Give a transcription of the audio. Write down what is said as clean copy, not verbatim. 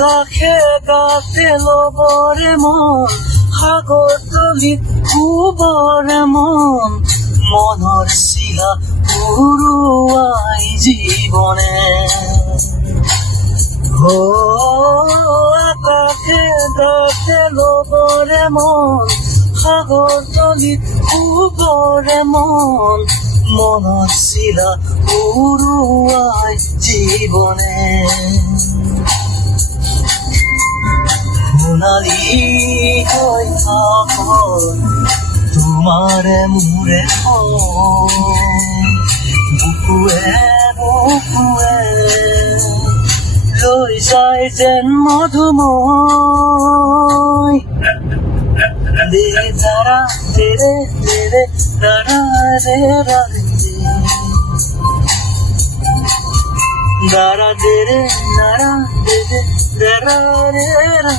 আকাশে কাতে লবৰে মন সাগৰ তলিত শুবৰে মন মনৰ চিলা উৰুৱাই জীৱনে আকাশে কাতে লবৰে মন সাগৰ তলিত শুবৰে মন মনৰ চিলা উৰুৱাই জীৱনে সোণালী হৈ থাকক তোমাৰে মোৰে বুকুৱে বুকুৱে লৈ যায় যেন মধুময় দে তাৰা তেৰে তেৰে তাৰা ৰে ৰা দারা দে রে নারা দে দে দারা রে রা